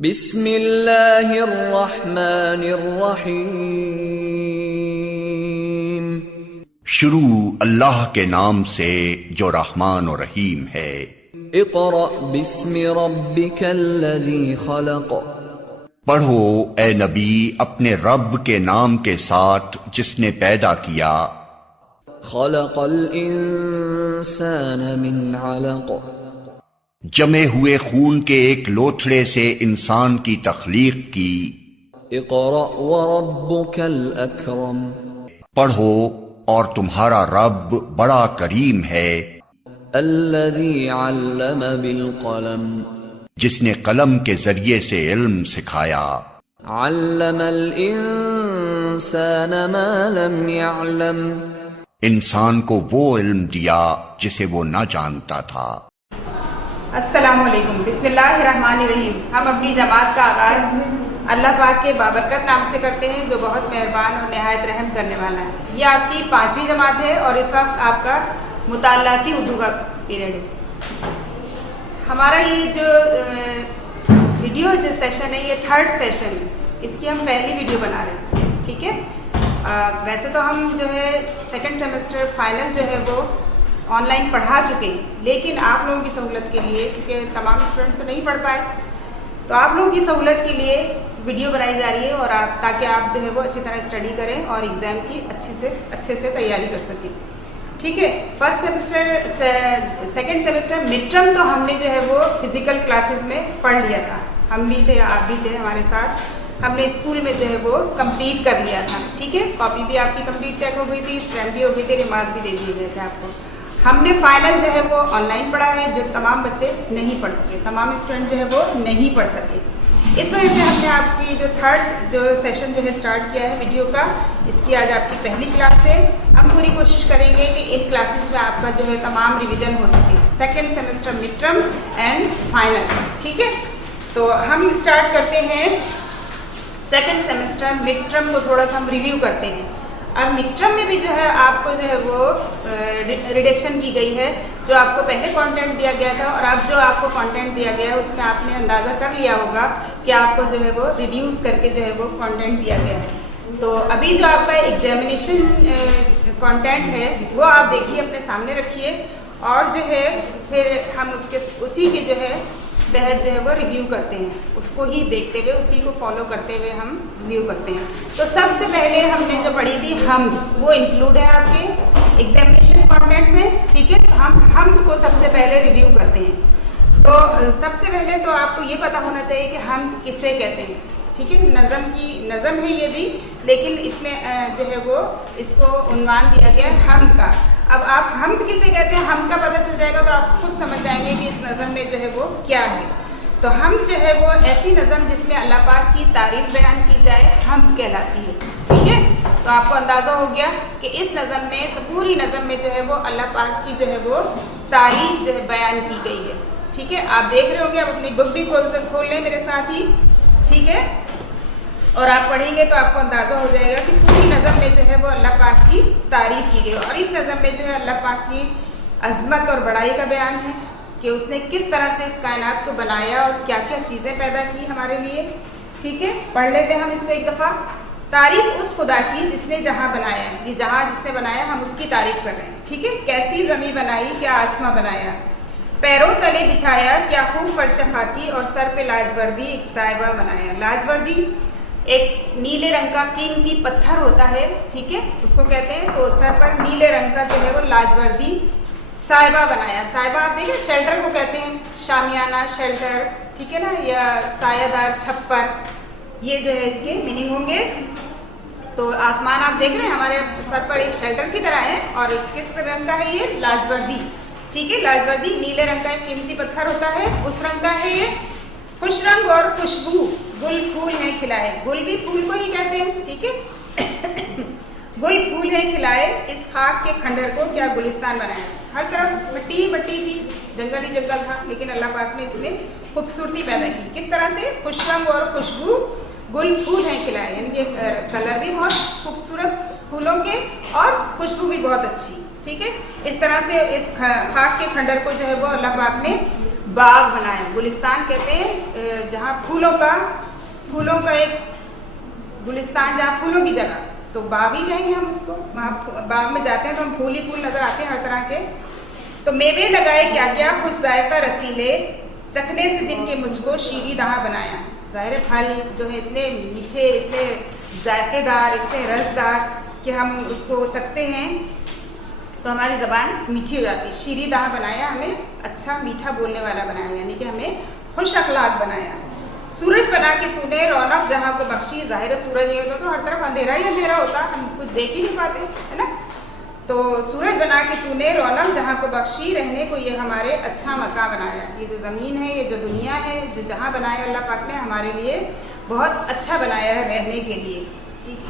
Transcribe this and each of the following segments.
बिस्मिल्लाहिर्रहमानिर्रहीम। शुरू अल्लाह के नाम से जो रहमान और रहीम है। इक़रा बिस्मि रब्बिकल्लज़ी खलक़। पढ़ो ए नबी अपने रब के नाम के साथ जिसने पैदा किया। खलक़ल इंसान मिन अलक़। जमे हुए खून के एक लोथड़े से इंसान की तख्लीक की। इक़रा व रब्बुकल अकरम। पढ़ो और तुम्हारा रब बड़ा करीम है। अल्लज़ी अल्लम बिल क़लम। जिसने कलम के जरिए से इल्म सिखाया। अल्लमल इंसान मा लम यअलम। इंसान को वो इल्म दिया जिसे वो न जानता था। अस्सलामुअलैकुम। बिस्मिल्लाहिर्रहमानिर्रहीम। हम अपनी जमात का आगाज़ अल्लाह पाक के बाबरकत नाम से करते हैं जो बहुत मेहरबान और नहायत रहम करने वाला है। ये आपकी 5वीं जमात है और इस वक्त आपका मुतालाती उर्दू का पीरियड है। हमारा ये जो वीडियो जो सेशन है ये 3rd सेशन है। इसकी हम पहली वीडियो बना रहे हैं, ठीक है। वैसे तो हम जो है 2nd सेमेस्टर फाइनल जो है वो ऑनलाइन पढ़ा चुके हैं, लेकिन आप लोगों की सहूलत के लिए, क्योंकि तमाम स्टूडेंट्स तो नहीं पढ़ पाए, तो आप लोगों की सहूलत के लिए वीडियो बनाई जा रही है और ताकि आप जो है वो अच्छी तरह स्टडी करें और एग्ज़ाम की अच्छे से तैयारी कर सकें, ठीक है। 1st semester 2nd semester mid term तो हमने जो है वो फिज़िकल क्लासेस में पढ़ लिया था। हम भी थे, आप भी थे हमारे साथ। हमने स्कूल में जो है वो कंप्लीट कर लिया था, ठीक है। कॉपी भी आपकी कंप्लीट चेक हो गई थी, स्टैम्प भी हो गई थी, रिमार्क्स भी दे दिए गए थे आपको। हमने फाइनल जो है वो ऑनलाइन पढ़ा है, जो तमाम बच्चे नहीं पढ़ सके, तमाम स्टूडेंट जो है वो नहीं पढ़ सके। इस वजह से हमने आपकी जो 3rd जो सेशन जो है स्टार्ट किया है वीडियो का। इसकी आज आपकी पहली क्लास है। हम पूरी कोशिश करेंगे कि इन क्लासेस में आपका जो है तमाम रिवीजन हो सके, 2nd semester mid term and final, ठीक है। तो हम स्टार्ट करते हैं 2nd सेमेस्टर मिड टर्म को थोड़ा सा हम रिव्यू करते हैं। अब मिड टर्म में भी जो है आपको जो है वो रिडक्शन की गई है। जो आपको पहले कंटेंट दिया गया था और अब जो आपको कंटेंट दिया गया है उसमें आपने अंदाज़ा कर लिया होगा कि आपको जो है वो रिड्यूस करके जो है वो कंटेंट दिया गया है। तो अभी जो आपका एग्जामिनेशन कंटेंट है वो आप देखिए, अपने सामने रखिए और जो है फिर हम उसी की जो है तहत जो है वो रिव्यू करते हैं, उसको ही देखते हुए उसी को फॉलो करते हुए हम रिव्यू करते हैं। तो सबसे पहले हमने जो पढ़ी थी हम, वो इंक्लूड है आपके एग्जामिनेशन कंटेंट में, ठीक है। हम को सबसे पहले रिव्यू करते हैं। तो सबसे पहले तो आपको ये पता होना चाहिए कि हम किसे कहते हैं, ठीक है। नज़म है ये भी, लेकिन इसमें जो है वो इसको उन्वान दिया गया है हम का। अब आप हम किसे कहते हैं, हम का पता चल जाएगा तो आप खुद समझ जाएंगे कि इस नज़म में जो है वो क्या है। तो हम जो है वो ऐसी नज़म जिसमें अल्लाह पाक की तारीफ बयान की जाए, हम कहलाती है, ठीक है। तो आपको अंदाज़ा हो गया कि इस नज़म में, तो पूरी नज़म में जो है वो अल्लाह पाक की जो है वो तारीफ जो है बयान की गई है, ठीक है। आप देख रहे होंगे, आप अपनी बुक भी खोल लें मेरे साथ ही, ठीक है। और आप पढ़ेंगे तो आपको अंदाज़ा हो जाएगा कि पूरी नज़म में जो है वो अल्लाह पाक की तारीफ़ की गई। और इस नज़म में जो है अल्लाह पाक की अज़मत और बड़ाई का बयान है कि उसने किस तरह से इस कायनात को बनाया और क्या क्या चीज़ें पैदा की हमारे लिए, ठीक है। पढ़ लेते हैं हम इसको एक दफ़ा। तारीफ़ उस खुदा की जिसने जहाँ बनाया है, ये जहाँ जिसने बनाया हम उसकी तारीफ़ कर रहे हैं, ठीक है। कैसी ज़मीं बनाई, क्या आसमां बनाया, पैरों तले बिछाया, क्या खूब फर्श खाकी, और सर पे लाजवर्दी एक साहिबा बनाया। लाजवर्दी एक नीले रंग का कीमती पत्थर होता है, ठीक है, उसको कहते हैं। तो सर पर नीले रंग का जो है वो लाजवर्दी साहिबा बनाया। साहिबा आप देखिए, शेल्टर को कहते हैं, शामियाना शेल्टर, ठीक है ना, या सायादार छप्पर, ये जो है इसके मीनिंग होंगे। तो आसमान आप देख रहे हैं हमारे सर पर एक शेल्टर की तरह है, और किस रंग का है ये, लाजवर्दी, ठीक है। लाजवर्दी नीले रंग का एक कीमती पत्थर होता है, उस रंग का है ये। खुश रंग और खुशबू, गुल फूल हैं खिलाए, गुल भी फूल को ही कहते हैं, ठीक है। गुल फूल हैं खिलाए, इस खाक के खंडर को क्या गुलिस्तान बनाया। हर तरफ मिट्टी मट्टी थी, जंगल ही जंगल था, लेकिन अल्लाह पाक ने इसमें खूबसूरती पैदा की। किस तरह से, खुश रंग और खुशबू, गुल फूल हैं खिलाए, यानी कि कलर भी बहुत खूबसूरत फूलों के और खुशबू भी बहुत अच्छी, ठीक है। इस तरह से इस खाक के खंडर को जो है वो अल्लाह पाक ने बाग बनाया। गुलिस्तान कहते हैं जहाँ फूलों का एक गुलिस्तान, जहाँ फूलों की जगह, तो बाग ही कहेंगे हम उसको। वहाँ बाग में जाते हैं तो हम फूल ही फूल नजर आते हैं हर तरह के। तो मेवे लगाए क्या क्या, खुश जायका रसीले, चखने से जिनके मुझको शीरी दहा बनाया। ज़ाहिर फल जो है इतने मीठे, इतने जायकेदार, इतने रसदार कि हम उसको चखते हैं तो हमारी ज़बान मीठी हो जाती है। शीरी दहा बनाया, हमें अच्छा मीठा बोलने वाला बनाया, यानी कि हमें खुश अखलाक बनाया। सूरज बना के तूने रौनक जहाँ को बख्शी। ज़ाहिर सूरज नहीं होता तो हर तरफ अंधेरा ही अंधेरा होता, हम कुछ देख ही नहीं पाते, है ना। तो सूरज बना के तूने रौनक जहाँ को बख्शी, रहने को ये हमारे अच्छा मकान बनाया। ये जो ज़मीन है, ये जो दुनिया है, जो जहाँ बनाया अल्लाह पाक ने हमारे लिए बहुत अच्छा बनाया है रहने के लिए।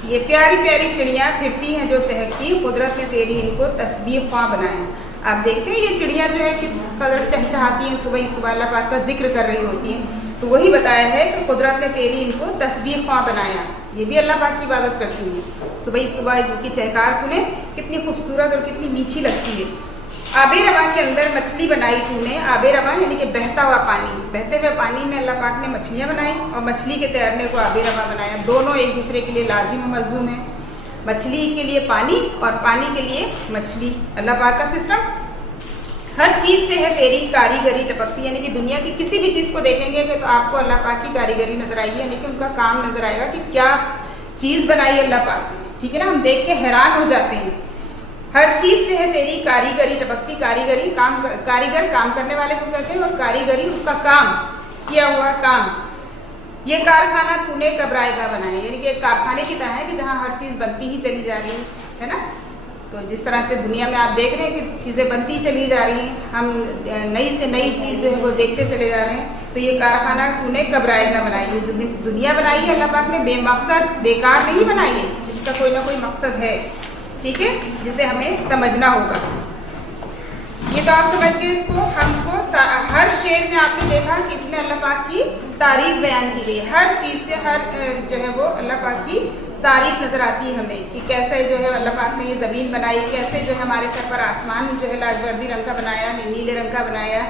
ये प्यारी प्यारी चिड़ियाँ फिरती हैं जो चहकती, कुदरत ने तेरी इनको तस्बीह ख्वाह बनाया। आप देखते हैं ये चिड़ियाँ जो है किस कदर चहचहाती हैं, सुबह ही सुबह अल्लाह पाक का जिक्र कर रही होती हैं। तो वही बताया है कि कुदरत ने तेरी इनको तस्बीह ख्वाह बनाया। ये भी अल्लाह पाक की इबादत करती हैं। सुबह ही सुबह इनकी चहकार सुने, कितनी खूबसूरत और कितनी मीठी लगती है। आबे रवा के अंदर मछली बनाई तूने। आबे रवा यानी कि बहता हुआ पानी, बहते हुए पानी में अल्लाह पाक ने मछलियाँ बनाई और मछली के तैरने को आबे रवा बनाया। दोनों एक दूसरे के लिए लाजिम और मलजूम है। मछली के लिए पानी और पानी के लिए मछली। अल्लाह पाक का सिस्टम हर चीज़ से है तेरी कारीगरी टपकती, यानी कि दुनिया की किसी भी चीज़ को देखेंगे कि तो आपको अल्लाह पाक की कारीगरी नजर आएगी, यानी कि उनका काम नजर आएगा कि क्या चीज़ बनाई अल्लाह पाक ने। ठीक है ना, हम देख के हैरान हो जाते हैं। हर चीज़ से है तेरी कारीगरी टपकती। कारीगरी काम, कारीगर काम करने वाले को कहते हैं और कारीगरी उसका काम, किया हुआ काम। ये कारखाना तूने कब रायगा बनाया, यानी कि एक कारखाने की तरह है कि जहाँ हर चीज़ बनती ही चली जा रही है ना। तो जिस तरह से दुनिया में आप देख रहे हैं कि चीज़ें बनती चली जा रही हैं, हम नई से नई चीज़ जो है वो देखते चले जा रहे हैं। तो ये कारखाना तूने कब रायगा बनाई है। जो दुनिया बनाई है अल्लाह पाक ने बेमकसद, बेकार नहीं बनाई है, इसका कोई ना कोई मकसद है। ठीक है, जिसे हमें समझना होगा। ये तो आप समझ गए इसको। हमको हर शेर में आपने देखा कि इसमें अल्लाह पाक की तारीफ बयान की गई। हर चीज़ से हर जो है वो अल्लाह पाक की तारीफ नजर आती है हमें कि कैसे जो है अल्लाह पाक ने ये ज़मीन बनाई, कैसे जो है हमारे सर पर आसमान जो है लाजवर्दी रंग का बनाया, नीले रंग का बनाया।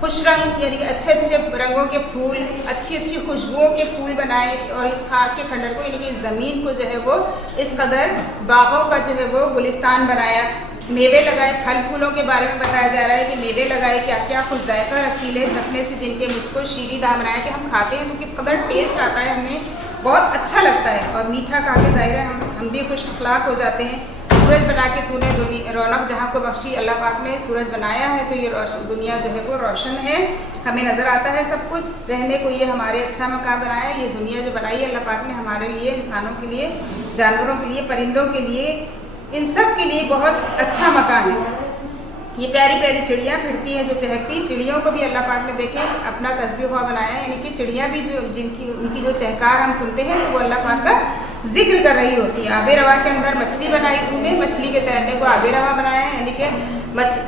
खुश रंग यानी कि अच्छे अच्छे रंगों के फूल, अच्छी अच्छी खुशबुओं के फूल बनाए और इस खाक के खंडर को यानी कि ज़मीन को जो है वो इस कदर बागों का जो है वो गुलिस्तान बनाया। मेवे लगाए, फल फूलों के बारे में बताया जा रहा है कि मेवे लगाए क्या क्या, खुश जायका रसीले, चखने से जिनके मुझको शीरी दाम बनाया कि हम खाते हैं तो किस कदर टेस्ट आता है, हमें बहुत अच्छा लगता है और मीठा खा के ज़ाहिर है हम भी खुश अखलाक हो जाते हैं। सूरज बना के तूने रौनक जहाँ को बख्शी। अल्लाह पाक ने सूरज बनाया है तो ये दुनिया जो है वो रोशन है, हमें नज़र आता है सब कुछ। रहने को ये हमारे अच्छा मकान बनाया। ये दुनिया जो बनाई है अल्लाह पाक ने हमारे लिए, इंसानों के लिए, जानवरों के लिए, परिंदों के लिए, इन सब के लिए बहुत अच्छा मकान है। ये प्यारी प्यारी चिड़ियाँ फिरती हैं जो चहकती। चिड़ियों को भी अल्लाह पाक ने देखे अपना तस्बीह ख्वाह बनाया, यानी कि चिड़ियाँ भी जो जिनकी उनकी जो चहकार हम सुनते हैं तो वो अल्लाह पाक का जिक्र कर रही होती है। आबे रवा के अंदर मछली बनाई तूने। मछली के तैरने को आबे रवा बनाया है, यानी कि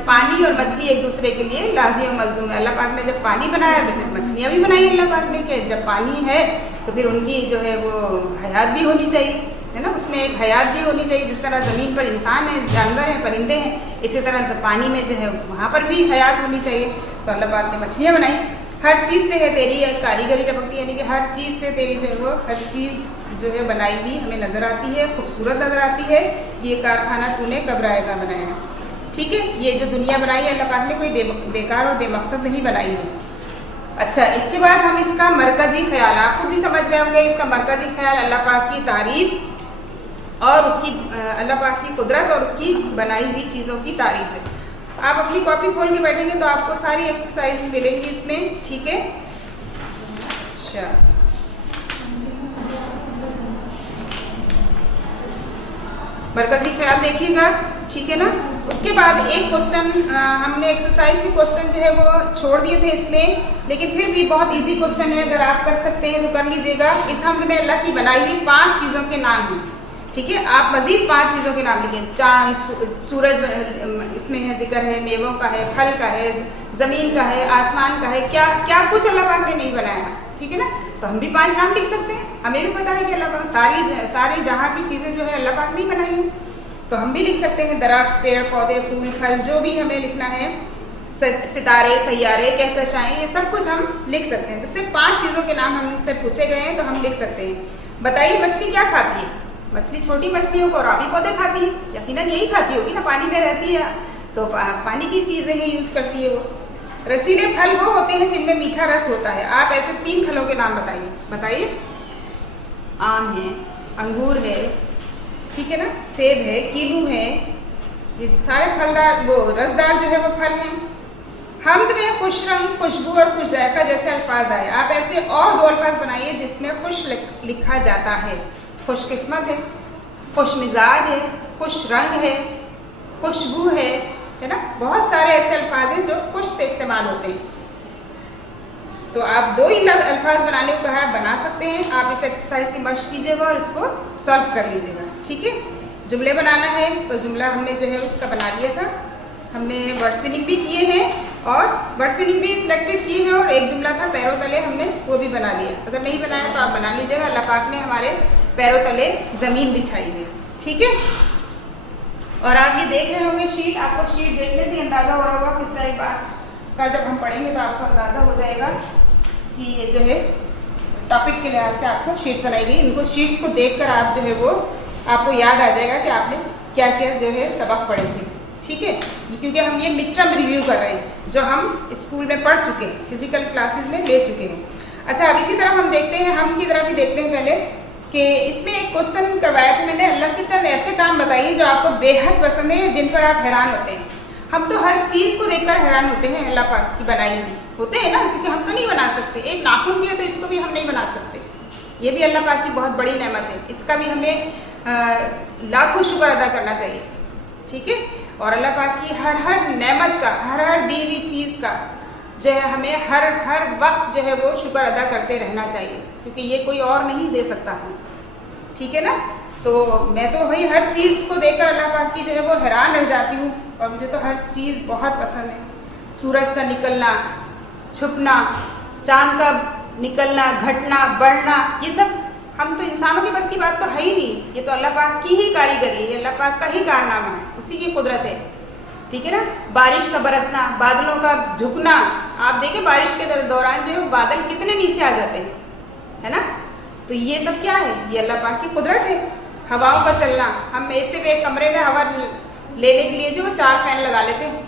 पानी और मछली एक दूसरे के लिए लाज़िम और मलज़ूम है। अल्लाह पाक ने जब पानी बनाया तो फिर मछलियाँ भी बनाई अल्लाह पाक ने कि जब पानी है तो फिर उनकी जो है वो हयात भी होनी चाहिए, है ना। उसमें एक हयात भी होनी चाहिए। जिस तरह ज़मीन पर इंसान है, जानवर हैं, परिंदे हैं, इसी तरह से पानी में जो है वहाँ पर भी हयात होनी चाहिए। तो अल्लाह पाक ने मछलियाँ बनाई। हर चीज़ से है तेरी एक कारीगरी टपकती, यानी कि हर चीज़ से तेरी जो है वो हर चीज़ जो है बनाई हुई हमें नज़र आती है, खूबसूरत नज़र आती है। ये कारखाना तूने कब रायगा बनाया। ठीक है, ये जो दुनिया बनाई है अल्लाह पाक ने कोई बेकार और बेमकसद नहीं बनाई है। अच्छा, इसके बाद हम इसका मरकज़ी ख्याल, आप खुद ही समझ गए होंगे, इसका मरकज़ी ख्याल अल्लाह पाक की तारीफ़ और उसकी अल्लाह पाक की कुदरत और उसकी बनाई हुई चीज़ों की तारीफ़ है। आप अपनी कॉपी खोल के बैठेंगे तो आपको सारी एक्सरसाइज मिलेंगी इसमें। ठीक है, अच्छा, मरकज़ी ख्याल देखिएगा। ठीक है ना। उसके बाद एक क्वेश्चन हमने एक्सरसाइज के क्वेश्चन जो है वो छोड़ दिए थे इसमें, लेकिन फिर भी बहुत इजी क्वेश्चन है, अगर आप कर सकते हैं तो कर लीजिएगा। इस हमद में अल्लाह की बनाई हुई 5 चीज़ों के नाम हैं। ठीक है, आप मजीद 5 चीज़ों के नाम लिखें। चांद, सूरज इसमें है, जिक्र है, मेवों का है, फल का है, ज़मीन का है, आसमान का है, क्या क्या कुछ अल्लाह पाक ने नहीं बनाया। ठीक है ना, तो हम भी 5 नाम लिख सकते हैं। हमें भी पता है कि अल्लाह पाक सारी जहाँ की चीज़ें जो है अल्लाह पाक नहीं बनाई है, तो हम भी लिख सकते हैं। दरख्त, पेड़ पौधे, फूल, फल, जो भी हमें लिखना है सितारे, सैयारे, कहकशाएं, ये सब कुछ हम लिख सकते हैं। तो सिर्फ 5 चीज़ों के नाम हमसे पूछे गए हैं तो हम लिख सकते हैं। बताइए मछली क्या खाती है? मछली छोटी मछलियों को राबी पौधे खाती है, यकीनन यही खाती होगी ना, पानी में रहती है तो पानी की चीज़ें ही यूज़ करती है वो। रसीले फल वो होते हैं जिनमें मीठा रस होता है। आप ऐसे 3 फलों के नाम बताइए। बताइए। आम है, अंगूर है, ठीक है ना, सेब है, कीनू है, ये सारे फलदार वो रसदार जो है वो फल हैं। हमद में खुश रंग, खुशबू और खुश जायका जैसे अल्फाज आए। आप ऐसे और 2 अल्फाज बनाइए जिसमें खुश लिखा जाता है। खुश किस्मत है, खुश मिजाज है, खुश रंग है, खुशबू है ना। बहुत सारे ऐसे अल्फाज हैं जो खुश से इस्तेमाल होते हैं। तो आप 2 ही अल्फाज बनाने को कहा है, बना सकते हैं। आप इस एक्सरसाइज की मशक कीजिएगा और इसको सॉल्व कर लीजिएगा, ठीक है। जुमले बनाना है तो जुमला हमने जो है उसका बना लिया था। हमने वर्ड स्पिनिंग भी किए हैं और वर्ड स्पिनिंग भी सिलेक्टेड किए हैं और एक जुमला था पैरों तले, हमने वो भी बना लिया। अगर नहीं बनाया तो आप बना लीजिएगा। अल्लाह पाक ने हमारे पैरों तले ज़मीन बिछाई है, ठीक है। और आप ये देख रहे होंगे शीट, आपको शीट देखने से अंदाज़ा हो रहा होगा किस्सा एक बात का। जब हम पढ़ेंगे तो आपको अंदाज़ा हो जाएगा कि ये जो है टॉपिक के लिहाज से आपको शीट्स बनाई गई। इनको शीट्स को देखकर आप जो है वो आपको याद आ जाएगा कि आपने क्या क्या जो है सबक पढ़े थे, ठीक है। क्योंकि हम ये मिड टर्म रिव्यू कर रहे हैं जो हम स्कूल में पढ़ चुके हैं, फिजिकल क्लासेस में ले चुके हैं। अच्छा, अब इसी तरह हम देखते हैं, हम की तरह भी देखते हैं पहले कि इसमें एक क्वेश्चन करवाया था मैंने, अल्लाह के चंद ऐसे काम बताइए जो आपको बेहद पसंद है, जिन पर आप हैरान होते हैं। हम तो हर चीज़ को देखकर हैरान होते हैं अल्लाह पाक की बनाई हुई, होते हैं ना, क्योंकि हम तो नहीं बना सकते। एक नाखून भी है तो इसको भी हम नहीं बना सकते। ये भी अल्लाह पाक की बहुत बड़ी नेमत है, इसका भी हमें लाखों शुक्र अदा करना चाहिए, ठीक है। और अल्लाह पाक की हर नेमत का, हर दी हुई चीज़ का जो है हमें हर वक्त जो है वो शुक्र अदा करते रहना चाहिए, क्योंकि ये कोई और नहीं दे सकता हमें, ठीक है ना। तो मैं तो भाई हर चीज़ को देखकर अल्लाह पाक की जो है वो हैरान रह जाती हूँ और मुझे तो हर चीज़ बहुत पसंद है। सूरज का निकलना, छुपना, चांद का निकलना, घटना, बढ़ना, ये सब हम तो इंसानों के बस की बात तो है ही नहीं। ये तो अल्लाह पाक की ही कारीगरी है, अल्लाह पाक का ही कारनामा है, उसी की कुदरत है, ठीक है ना। बारिश का बरसना, बादलों का झुकना, आप देखें बारिश के दौरान जो है बादल कितने नीचे आ जाते हैं, है ना। तो ये सब क्या है? ये अल्लाह पाक की कुदरत है। हवाओं का चलना, हम ऐसे भी एक कमरे में हवा लेने के लिए जो 4 फैन लगा लेते हैं,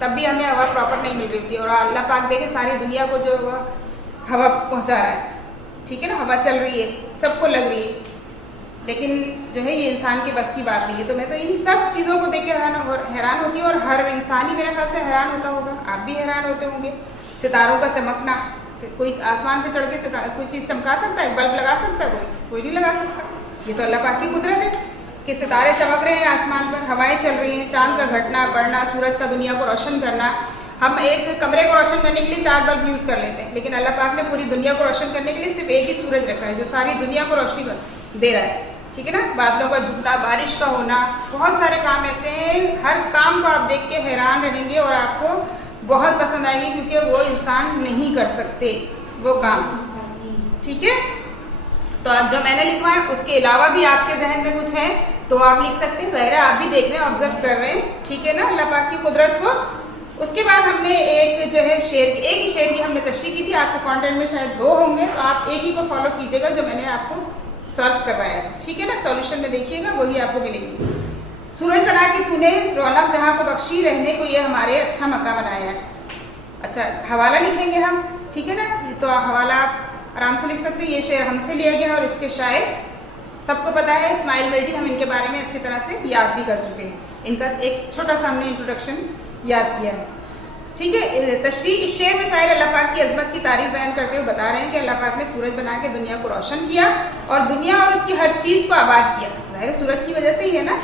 तब भी हमें हवा प्रॉपर नहीं मिल रही होती। और अल्लाह पाक देखे सारी दुनिया को जो हवा पहुंचा रहा है, ठीक है ना, हवा चल रही है, सबको लग रही है, लेकिन जो है ये इंसान की बस की बात नहीं है। तो मैं तो इन सब चीज़ों को देख के हैरान होती हूँ और हर इंसान ही मेरे ख्याल से हैरान होता होगा, आप भी हैरान होते होंगे। सितारों का चमकना, कोई आसमान पे चढ़ के कोई चीज़ चमका सकता है? बल्ब लगा सकता है? कोई नहीं लगा सकता। ये तो अल्लाह पाक की कुदरत है कि सितारे चमक रहे हैं आसमान पर, हवाएं चल रही हैं, चांद का घटना बढ़ना, सूरज का दुनिया को रोशन करना। हम एक कमरे को रोशन करने के लिए 4 बल्ब यूज़ कर लेते हैं, लेकिन अल्लाह पाक ने पूरी दुनिया को रोशन करने के लिए सिर्फ एक ही सूरज रखा है जो सारी दुनिया को रोशनी दे रहा है, ठीक है ना। बादलों का झुकना, बारिश का होना, बहुत सारे काम ऐसे हैं, हर काम को आप देख के हैरान रहेंगे और आपको बहुत पसंद आएंगे, क्योंकि वो इंसान नहीं कर सकते वो काम, ठीक है। तो आप जो मैंने लिखवाया उसके अलावा भी आपके जहन में कुछ है तो आप लिख सकते हैं। ज़ाहिर है आप भी देख रहे हैं, ऑब्जर्व कर रहे हैं, ठीक है ना, अल्लाह पाक की कुदरत को। उसके बाद हमने एक जो है एक ही शेर की हमने तशरीह की थी। आपके कंटेंट में शायद 2 होंगे, तो आप एक ही को फॉलो कीजिएगा जो मैंने आपको सॉल्व करवाया है, ठीक है ना। सॉल्यूशन में देखिएगा वही आपको मिलेगी। सूरज बना के तूने रौनक जहाँ को बख्शी, रहने को ये हमारे अच्छा मका बनाया है। अच्छा, हवाला लिखेंगे हम, ठीक है ना। तो हवाला आप आराम से लिख सकते हैं। ये शेर हमसे लिया गया और इसके शायर सबको पता है, इस्माइल मिल्टी। हम इनके बारे में अच्छी तरह से याद भी कर चुके हैं, इनका एक छोटा सा हमने इंट्रोडक्शन याद किया है, ठीक है। तशरीह इस शेर में शायर अल्लाह पाक की अज़मत की तारीफ बयान करते हुए बता रहे हैं कि अल्लाह पाक ने सूरज बना के दुनिया को रोशन किया और दुनिया और उसकी हर चीज़ को आबाद किया। ज़ाहिर सूरज की वजह से ही है ना,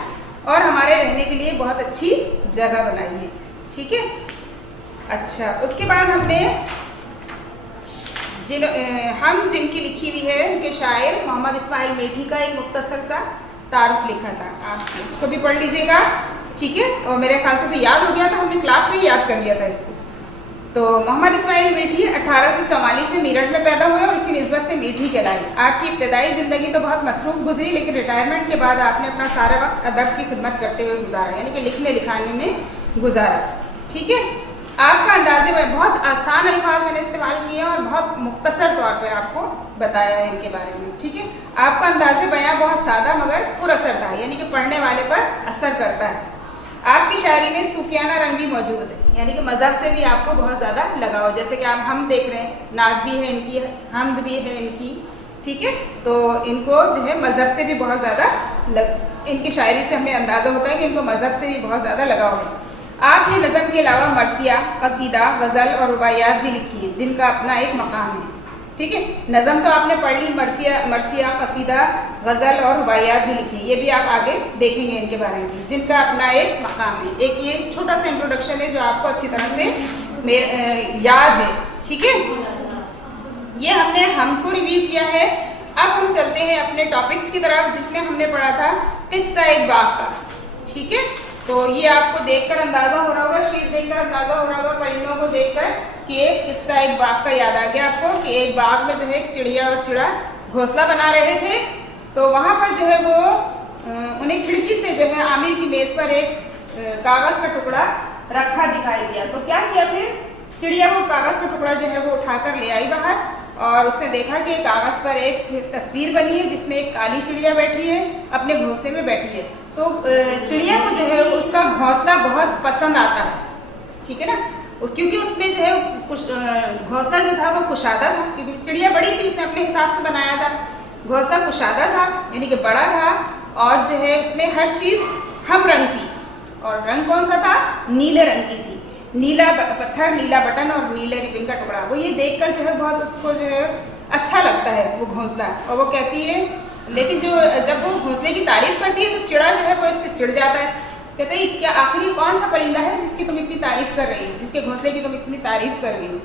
और हमारे रहने के लिए बहुत अच्छी जगह बनाई है, ठीक है। अच्छा, उसके बाद हमने जिनकी लिखी हुई है उनके शायर मोहम्मद इस्माइल मिल्टी का एक मुख्तसर सा तारुफ लिखा था, आप उसको भी पढ़ लीजिएगा, ठीक है। और मेरे ख्याल से तो याद हो गया था, हमने क्लास में ही याद कर लिया था इसको। तो मोहम्मद इस्माइल मिल्टी 1844 में मेरठ में पैदा हुए और इसी निस्बत से मिल्टी कहलाए। आपकी इब्तदाई ज़िंदगी तो बहुत मसरूफ़ गुजरी, लेकिन रिटायरमेंट के बाद आपने अपना सारा वक्त अदब की खिदमत करते हुए गुजारा, यानी कि लिखने लिखाने में गुजारा, ठीक है। आपका बहुत आसान अल्फाज मैंने इस्तेमाल किए हैं और बहुत मुख्तसर तौर पर आपको बताया है इनके बारे में, ठीक है। आपका अंदाज़े बयां बहुत सादा मगर पुरअसर था, यानी कि पढ़ने वाले पर असर करता है। आपकी शायरी में सूफियाना रंग भी मौजूद है, यानी कि मजहब से भी आपको बहुत ज़्यादा लगाव, जैसे कि आप हम देख रहे हैं, नात भी है इनकी, हमद भी है इनकी, ठीक है। तो इनको जो है मजहब से भी बहुत ज़्यादा इनकी शायरी से हमें अंदाज़ा होता है कि इनको मजहब से भी बहुत ज़्यादा लगाव है। आपने नज़म के अलावा मरसिया, कसीदा, गज़ल और रुबाइयात भी लिखी है जिनका अपना एक मकाम है, ठीक है। नज़म तो आपने पढ़ ली, मरसिया, कसीदा, गज़ल और रुबाइयात भी लिखी है, ये भी आप आगे देखेंगे इनके बारे में, जिनका अपना एक मकाम है। एक ये छोटा सा इंट्रोडक्शन है जो आपको अच्छी तरह से याद है, ठीक है। ये हमने हमको रिव्यू किया है। अब हम चलते हैं अपने टॉपिक्स की तरफ, जिसमें हमने पढ़ा था किस्सा एक बाग का, ठीक है। तो ये आपको देखकर अंदाजा हो रहा होगा, शीट देखकर अंदाजा हो रहा होगा परिंदों को देखकर कि एक किस्सा एक बाग का याद आ गया आपको कि एक बाग में जो है एक चिड़िया और चिड़ा घोंसला बना रहे थे। तो वहां पर जो है वो उन्हें खिड़की से जो है आमिर की मेज पर एक कागज का टुकड़ा रखा दिखाई दिया। तो क्या किया थे, चिड़िया वो कागज का टुकड़ा जो है वो उठाकर ले आई बाहर और उसने देखा कि कागज पर एक तस्वीर बनी है जिसमें एक काली चिड़िया बैठी है, अपने घोंसले में बैठी है। तो चिड़िया को जो है उसका घोंसला बहुत पसंद आता है, ठीक है ना, क्योंकि उसमें जो है घोंसला जो था वो कुशादा था, क्योंकि चिड़िया बड़ी थी, उसने अपने हिसाब से बनाया था। घोंसला कुशादा था यानी कि बड़ा था और जो है उसमें हर चीज हम रंग थी, और रंग कौन सा था, नीले रंग की थी। नीला पत्थर, नीला बटन और नीले रिबन का टुकड़ा। वो ये देखकर जो है बहुत उसको जो है अच्छा लगता है वो घोंसला, और वो कहती है, लेकिन जो जब वो घोंसले की तारीफ करती है तो चिड़ा जो है वो इससे चिढ़ जाता है, कहते हैं क्या आखिर कौन सा परिंदा है जिसकी तुम इतनी तारीफ कर रही हो, जिसके घोंसले की तुम इतनी तारीफ कर रही हो।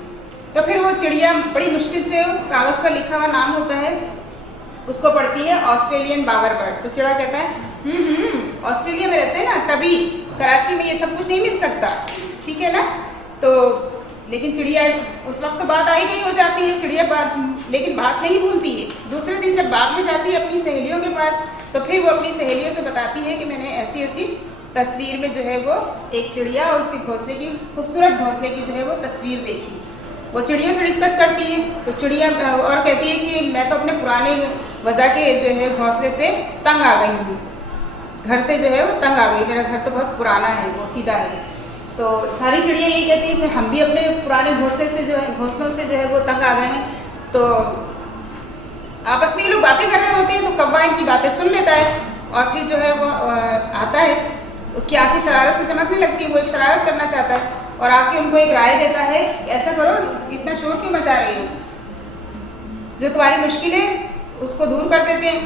तो फिर वो चिड़िया बड़ी मुश्किल से कागज पर लिखा हुआ नाम होता है उसको पढ़ती है, ऑस्ट्रेलियन बावर बर्ड। तो चिड़ा कहता है ऑस्ट्रेलिया में रहते हैं ना, तभी कराची में ये सब कुछ नहीं मिल सकता, ठीक है ना। तो लेकिन चिड़िया उस वक्त तो बात आई गई हो जाती है, चिड़िया लेकिन बात नहीं भूलती है। दूसरे दिन जब बाग में जाती है अपनी सहेलियों के पास, तो फिर वो अपनी सहेलियों से बताती है कि मैंने ऐसी ऐसी तस्वीर में जो है वो एक चिड़िया और उसके घोंसले की, खूबसूरत घोंसले की जो है वो तस्वीर देखी। वो चिड़ियों से डिस्कस करती है, तो चिड़िया और कहती है कि मैं तो अपने पुराने वजह के जो है घोंसले से तंग आ गई हूँ, घर से जो है वो तंग आ गई, मेरा घर तो बहुत पुराना है, वो सीधा है। तो सारी चिड़िया यही कहती है कि हम भी अपने पुराने घोंसलों से जो है वो तंग आ गए हैं। तो आपस में ये लोग बातें कर रहे होते हैं, तो कौवा इनकी बातें सुन लेता है और फिर जो है वो आता है, उसकी आंखें शरारत से चमकने लगती है, वो एक शरारत करना चाहता है और आके उनको एक राय देता है, ऐसा करो, इतना शोर क्यों मचा रही हो, जो तुम्हारी मुश्किल है उसको दूर कर देते हैं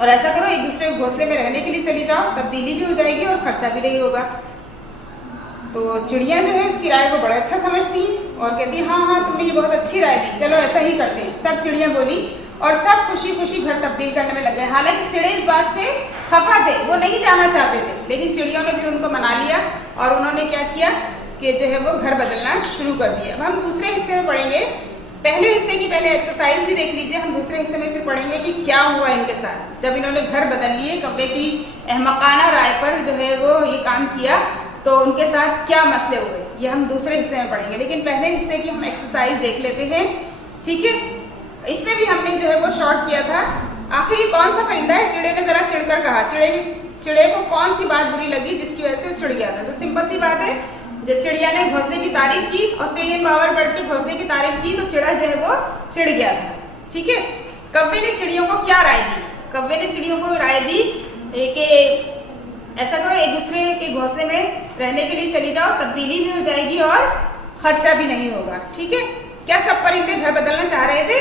और ऐसा करो, एक दूसरे घोंसले में रहने के लिए चली जाओ, तब्दीली भी हो जाएगी और खर्चा भी नहीं होगा। तो चिड़िया जो है उसकी राय को बड़ा अच्छा समझती है और कहती है हाँ तुमने ये बहुत अच्छी राय दी, चलो ऐसा ही करते हैं। सब चिड़िया बोली और सब खुशी खुशी घर तब्दील करने में लग गए। हालांकि चिड़े इस बात से खफा थे, वो नहीं जाना चाहते थे, लेकिन चिड़ियों ने फिर उनको मना लिया और उन्होंने क्या किया कि जो है वो घर बदलना शुरू कर दिया। अब हम दूसरे हिस्से में पढ़ेंगे, पहले हिस्से की पहले एक्सरसाइज भी देख लीजिए, हम दूसरे हिस्से में फिर पढ़ेंगे कि क्या हुआ इनके साथ जब इन्होंने घर बदल लिए, कौवे की अहमकाना राय पर जो है वो ये काम किया, तो उनके साथ क्या मसले हुए, ये हम दूसरे हिस्से में पढ़ेंगे। लेकिन पहले हिस्से की हम एक्सरसाइज देख लेते हैं, ठीक है। इसमें भी हमने जो है वो शॉर्ट किया था, आखिर ये कौन सा परिंदा है, चिड़े ने जरा चिढ़कर कहा, चिड़े को कौन सी बात बुरी लगी जिसकी वजह से वो चिढ़ गया था। तो सिंपल सी बात है, जब चिड़िया ने घोंसले की तारीफ की, ऑस्ट्रेलियन बावर बर्ड के घोंसले की तारीफ की, तो चिड़ा जो है वो चिढ़ गया था, ठीक है। कौवे ने चिड़ियों को क्या राय दी, कौवे ने चिड़ियों को राय दी कि ऐसा करो, एक दूसरे के घोंसले में रहने के लिए चली जाओ, तब्दीली भी हो जाएगी और खर्चा भी नहीं होगा, ठीक है। क्या सब परिंदे घर बदलना चाह रहे थे,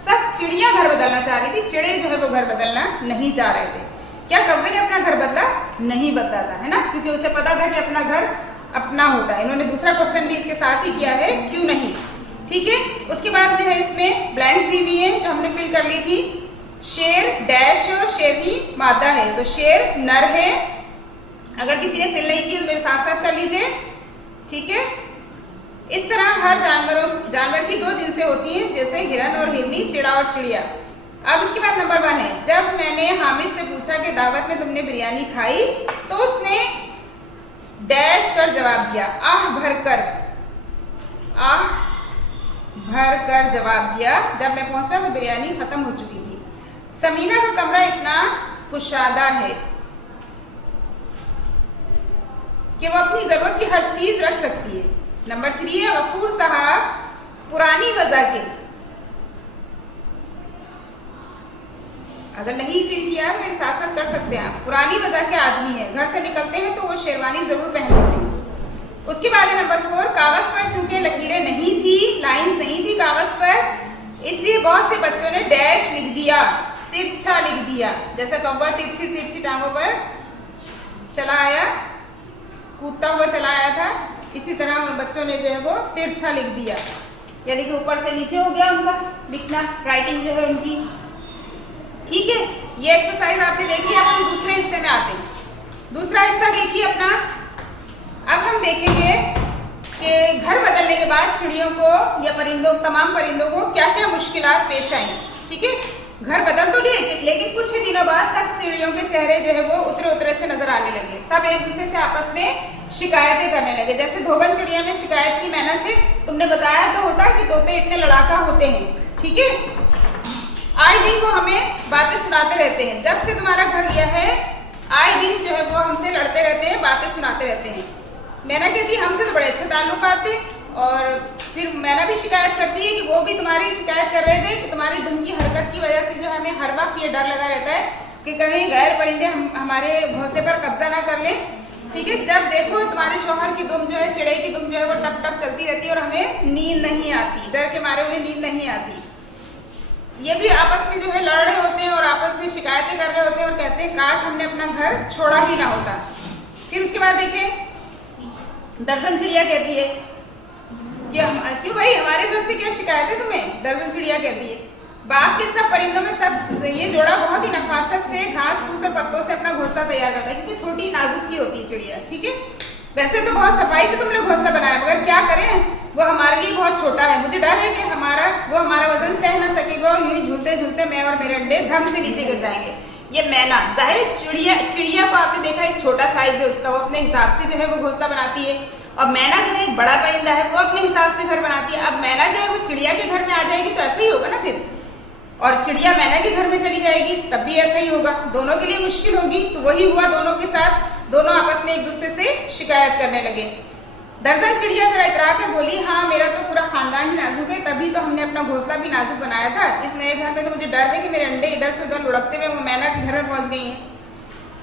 सब चिड़िया घर बदलना चाह रही थी, चिड़े जो है वो घर बदलना नहीं चाह रहे थे। क्या कौवे ने अपना घर बदला, नहीं बदला था, है ना, क्योंकि उसे पता था कि अपना घर अपना होता है। इन्होंने दूसरा क्वेश्चन भी इसके साथ ही किया है, क्यों नहीं, ठीक है। उसके बाद जो है इसमें ब्लैंक्स दी हुई है जो हमने फिल कर ली थी। शेर डैश है और शेरनी मादा है, तो शेर नर है, अगर किसी ने फिल नहीं की तो मेरे साथ साथ कर लीजिए, ठीक है। इस तरह हर जानवर की दो जिनसें होती हैं, जैसे हिरन और हिरनी, चिड़ा और चिड़िया। अब इसके बाद नंबर 1 है, जब मैंने हामिद से पूछा कि दावत में तुमने बिरयानी खाई, तो उसने डैश कर जवाब दिया, आह भर कर, भर कर जवाब दिया। जब मैं पहुंचा तो बिरयानी खत्म हो चुकी थी। समीना का कमरा इतना कुशादा है कि वो अपनी जरूरत की हर चीज रख सकती है। नंबर 3 है गफूर साहब पुरानी वजह के, अगर नहीं फील किया मेरे साथ साथ कर सकते हैं आप, पुरानी वजह के आदमी है, घर से निकलते हैं तो वो शेरवानी जरूर पहन लेते हैं। उसके बाद है नंबर 4 कागज पर चूंकि लकीरें नहीं थी, लाइंस नहीं थी कागज पर, इसलिए बहुत से बच्चों ने डैश लिख दिया, तिरछा लिख दिया, जैसा कौवा तिरछी तिरछी टांगों पर चला आया, कूदता हुआ चला आया था, इसी तरह उन बच्चों ने जो है वो तिरछा लिख दिया, यानी कि ऊपर से नीचे हो गया उनका लिखना, राइटिंग जो है उनकी। ठीक है, ये एक्सरसाइज आपने देखी। अब हम दूसरे हिस्से में आते हैं। दूसरा हिस्सा देखिए अपना। अब हम देखेंगे कि घर बदलने के बाद चिड़ियों को या परिंदों, तमाम परिंदों को क्या क्या मुश्किलात पेश आई। ठीक है, घर बदल तो लिए लेकिन कुछ ही दिनों बाद सब चिड़ियों के चेहरे जो है वो उतरे उतरे से नजर आने लगे। सब एक दूसरे से आपस में शिकायतें करने लगे। जैसे धोबन चिड़िया ने शिकायत की मैना से, तुमने बताया तो होता कि तोते इतने लड़ाका होते हैं। ठीक है, आए दिन वो हमें बातें सुनाते रहते हैं। जब से तुम्हारा घर लिया है आए दिन जो है वो हमसे लड़ते रहते हैं, बातें सुनाते रहते हैं। मैना कहती है हमसे तो बड़े अच्छे ताल्लुकात थे, और फिर मैना भी शिकायत करती है कि वो भी तुम्हारी शिकायत कर रहे थे कि तुम्हारी ढंग की हरकत की वजह से जो हमें हर वक्त ये डर लगा रहता है कि कहीं गैर परिंदे हमारे घोंसले पर कब्जा ना कर ले। ठीक है, जब देखो तुम्हारे शौहर की दुम जो है, चिड़ै की दुम जो है वो टप टप चलती रहती है और हमें नींद नहीं आती, डर के मारे उन्हें नींद नहीं आती। ये भी आपस में जो है लड़ रहे होते हैं और आपस में शिकायतें कर रहे होते हैं और कहते हैं काश हमने अपना घर छोड़ा ही ना होता। फिर उसके बाद देखिए दर्जन चिड़िया कहती है कि क्यों भाई हमारे घर से क्या शिकायत है तुम्हें। दर्जन चिड़िया कहती है बाग के सब परिंदों में सब ये जोड़ा बहुत ही नफासत से घास फूस और पत्तों से अपना घोंसला तैयार करता है, क्योंकि छोटी नाजुक सी होती है चिड़िया। ठीक है, वैसे तो बहुत सफाई से तुमने घोंसला बनाया, मगर क्या करें वो हमारे लिए बहुत छोटा है। मुझे डर है कि वो हमारा वजन सह ना सकेगा और यूं झूलते झूलते मैं और मेरे अंडे धम से नीचे गिर जाएंगे। ये मैना, जाहिर चिड़िया को आपने देखा एक छोटा साइज है उसका, वो अपने हिसाब से जो है वो घोंसला बनाती है, और मैना जो है एक बड़ा परिंदा है वो अपने हिसाब से घर बनाती है। अब मैना जो है वो चिड़िया के घर में आ जाएगी तो ऐसा ही होगा ना फिर, और चिड़िया मैना के घर में चली जाएगी तब भी ऐसा ही होगा, दोनों के लिए मुश्किल होगी। तो वही हुआ दोनों के साथ, दोनों आपस में एक दूसरे से शिकायत करने लगे। दर्जन चिड़िया जरा इतरा कर बोली हाँ मेरा तो पूरा खानदान ही नाजुक है, तभी तो हमने अपना घोंसला भी नाजुक बनाया था। इस नए घर में तो मुझे डर है कि मेरे अंडे इधर से उधर लुढ़कते हुए वो मैना के घर में पहुंच गई हैं।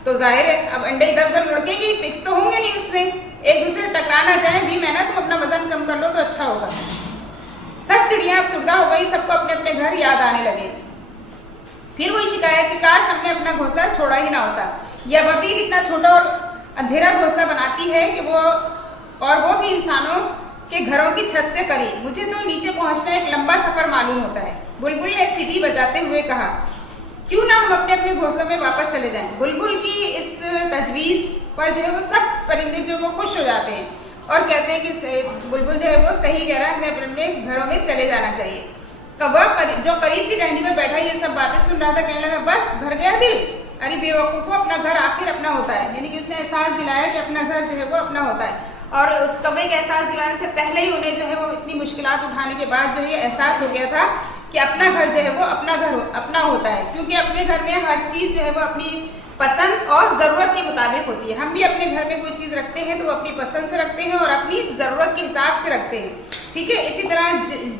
तो जाहिर है अब अंडे इधर उधर लुढ़केंगे, फिक्स तो होंगे नहीं उसमें, एक दूसरे से टकरा ना जाए भी। मैना तुम अपना वजन कम कर लो तो अच्छा होगा। सब चिड़िया अब सुविधा हो गई, सबको अपने अपने घर याद आने लगे। फिर वही शिकायत कि काश हमने अपना घोंसला छोड़ा ही ना होता। यह बबली इतना छोटा और अंधेरा घोंसला बनाती है कि वो भी इंसानों के घरों की छत से करीब। मुझे तो नीचे पहुंचना एक लंबा सफर मालूम होता है। बुलबुल ने एक सीटी बजाते हुए कहा क्यों ना हम अपने अपने घोंसलों में वापस चले जाएं। बुलबुल की इस तजवीज पर जो है वो सब परिंदे जो वो खुश हो जाते हैं और कहते हैं कि बुलबुल जो है वो सही कह रहा है, हमें अपने अपने घरों में चले जाना चाहिए। कौवा जो करीब की टहनी में बैठा ये सब बातें सुन रहा था, कहने लगा बस भर गया दिल, अरे बेवकूफो अपना घर आखिर अपना होता है। यानी कि उसने एहसास दिलाया कि अपना घर जो है वो अपना होता है, और उस कौवे के एहसास दिलाने से पहले ही उन्हें जो है वो इतनी मुश्किलात उठाने के बाद जो है एहसास हो गया था कि अपना घर जो है वो अपना होता है, क्योंकि अपने घर में हर चीज जो है वो अपनी पसंद और जरूरत के मुताबिक होती है। हम भी अपने घर में कोई चीज रखते हैं तो वो अपनी पसंद से रखते हैं और अपनी जरूरत के हिसाब से रखते हैं। ठीक है, इसी तरह